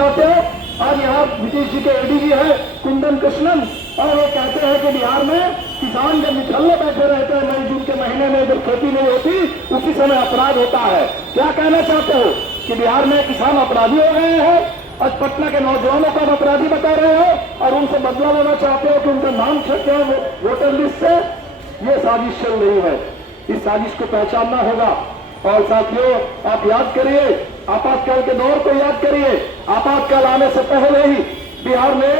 चाहते हो? आज यहाँ नीतीश जी के एडीजी है कुंदन कृष्णन, और वो कहते हैं कि बिहार में किसान जब निठल्ले बैठे रहते हैं मई जून के महीने में, जब खेती नहीं होती उसी समय अपराध होता है। क्या कहना चाहते हो कि बिहार में किसान अपराधी हो गए हैं? आज पटना के नौजवानों को अपराधी बता रहे हो और उनसे बदला लेना चाहते हो कि उनका नाम छटे वोटर लिस्ट से। ये साजिश चल रही है, इस साजिश को पहचानना होगा। और साथियों, आप याद करिए, आपातकाल के दौर को याद करिए। आपातकाल आने से पहले ही बिहार में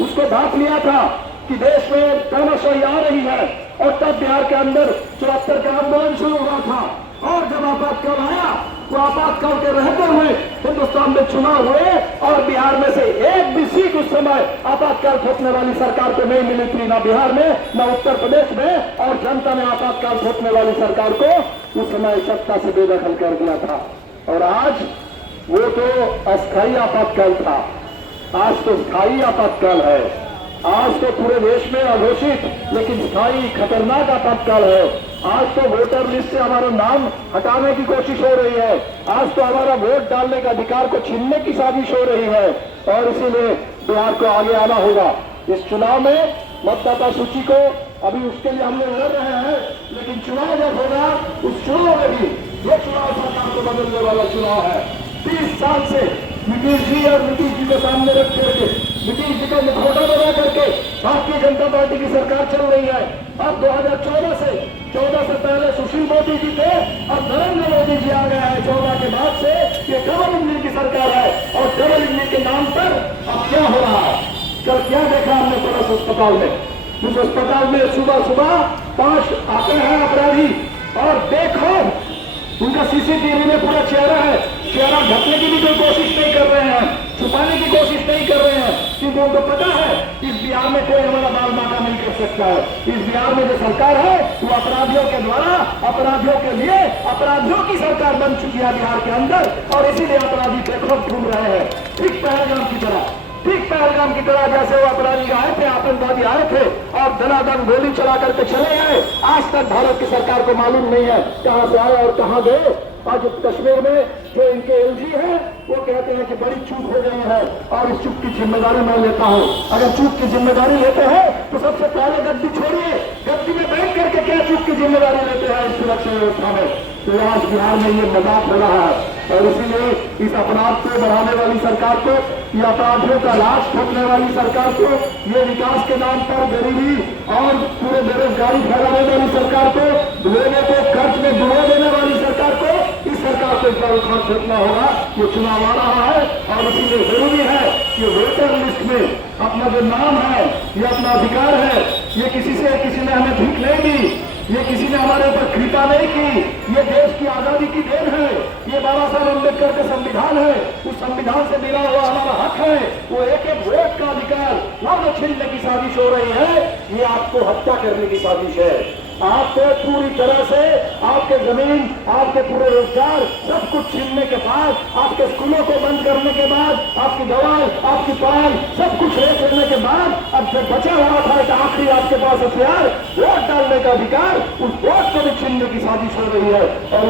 उसको ढांप लिया था कि देश में तानाशाही आ रही है, और तब बिहार के अंदर 74 का आंदोलन शुरू हुआ था। और जब आपातकाल आया तो आपातकाल के रहते हुए हिंदुस्तान में चुनाव हुए, और बिहार में से एक भी सीट उस समय आपातकाल थोपने वाली सरकार को नहीं मिली थी, ना बिहार में ना उत्तर प्रदेश में। और जनता ने आपातकाल थोपने वाली सरकार को उस समय सत्ता से बेदखल कर दिया था। और आज वो तो अस्थायी आपातकाल था, आज तो स्थायी आपातकाल है। आज तो पूरे देश में अघोषित लेकिन स्थायी खतरनाक आपातकाल है। आज तो वोटर लिस्ट से हमारा नाम हटाने की कोशिश हो रही है, आज तो हमारा वोट डालने का अधिकार को छीनने की साजिश हो रही है। और इसीलिए बिहार को आगे आना होगा। इस चुनाव में मतदाता सूची को अभी उसके लिए हमने लड़ रहे हैं, लेकिन चुनाव जब होगा उस चुनाव में भी ये चुनाव सरकार को बदलने वाला चुनाव है। 30 साल से नीतीश जी और नीतीश जी को सामने रख करके, नीतीश जी को मुखौटा बना करके भारतीय जनता पार्टी की सरकार चल रही है। अब 2014 से पहले सुशील मोदी जी थे, अब नरेंद्र मोदी जी आ गए हैं 14 के बाद से। ये डबल इंजन की सरकार है, और डबल इंजन के नाम पर अब क्या हो रहा है? कल क्या देखा हमने पुलिस अस्पताल में? उस अस्पताल में सुबह सुबह 5 आते हैं अपराधी, और देखो उनका सीसीटीवी में पूरा चेहरा है, चेहरा ढकने की भी कोई कोशिश नहीं कर रहे हैं, छुपाने की कोशिश नहीं कर रहे हैं, क्योंकि उनको पता है इस बिहार में कोई हमारा बाल बाका नहीं कर सकता है। इस बिहार में जो सरकार है वो अपराधियों के द्वारा, अपराधियों के लिए, अपराधियों की सरकार बन चुकी है बिहार के अंदर। और इसीलिए अपराधी बेखौफ घूम रहे हैं, ठीक पहलगाम की तरह, ठीक पहलगाम की तरह। जैसे वो अपराधी आए थे, आतंकवादी आए थे और धनाधन गोली चला करके चले गए। आज तक भारत की सरकार को मालूम नहीं है कहां से आए और कहां गए। आज कश्मीर में जो इनके एलजी हैं वो कहते हैं कि बड़ी चूक हो गई है, और इस चूक की जिम्मेदारी मैं लेता हूं। अगर चूक की जिम्मेदारी लेते हैं तो सबसे पहले गद्दी छोड़िए, गद्दी में बैठ करके क्या चूक की जिम्मेदारी लेते हैं इस सुरक्षा व्यवस्था में? तो आज बिहार में ये मजाक हो रहा है, और इसीलिए इस अपराध को बढ़ाने वाली सरकार को, ये अपराधियों का लाश ठोकने वाली सरकार को, ये विकास के नाम पर गरीबी और पूरे बेरोजगारी फैलाने वाली सरकार को, लोगों को कर्ज में डुबो देने वाली सरकार को, इस सरकार को इस बार उखाड़ फेंकना होगा। ये चुनाव आ रहा है, और इसीलिए जरूरी है कि वोटर लिस्ट में अपना जो नाम है, ये अपना अधिकार है। ये किसी ने हमें भीख नहीं दी, ये किसी ने हमारे ऊपर कृपा नहीं की, ये देश की आजादी की देन है, ये बाबा साहब अम्बेडकर का संविधान है। उस संविधान से मिला हुआ हमारा हक है, वो एक एक वोट का अधिकार वो छीनने की साजिश हो रही है। ये आपको हत्या करने की साजिश है। आपको पूरी तरह से आपके जमीन, आपके पूरे रोजगार सब कुछ छीनने के बाद, आपके स्कूलों को बंद करने के बाद, आपकी दवाई, आपकी पढ़ाई सब कुछ ले करने के बाद, अब जो बचा हुआ था एक आखिरी आपके पास हथियार, वोट डालने का अधिकार, उस वोट को भी छीनने की साजिश हो रही है। और